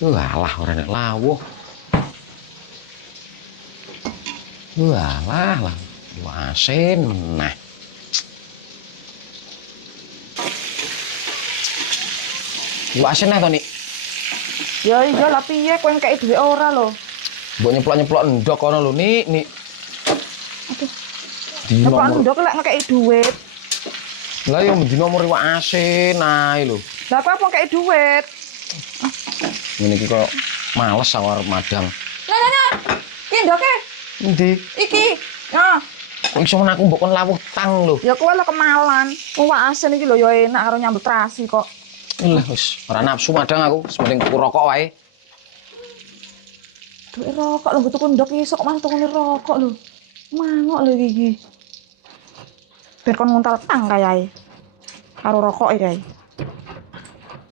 Walah ora nek lawuh. Walah lah. Asin meneh. Asin to, Nik? Ya iya lah piye kowe ngekeki dhuwit ora lho. Mbok nyeplok-nyeplok ndok kono lho, Nik. Aduh. Di Nyeplok nomor. ndok lek ngekeki dhuwit. Lah yo di nomor iwak asin ae lho. Lah kowe apa ngekeki dhuwit? Ngene iki kok males aku arep madang. Nah. Ki ndoke. Endi? Iki. Nah, Kok iso men aku mbok kon lawuh tang lho. ya kowe lah kemalan. Iwak asin iki lho ya enak karo nyambut terasi kok. Lah wis ora nafsu madang aku, sementing tuku rokok wae. Duit rokok lho tuku ndok iso kok mas tukune rokok lho. Mangok lho iki. Biar kon nguntal tang kayae. Karo rokoke kae.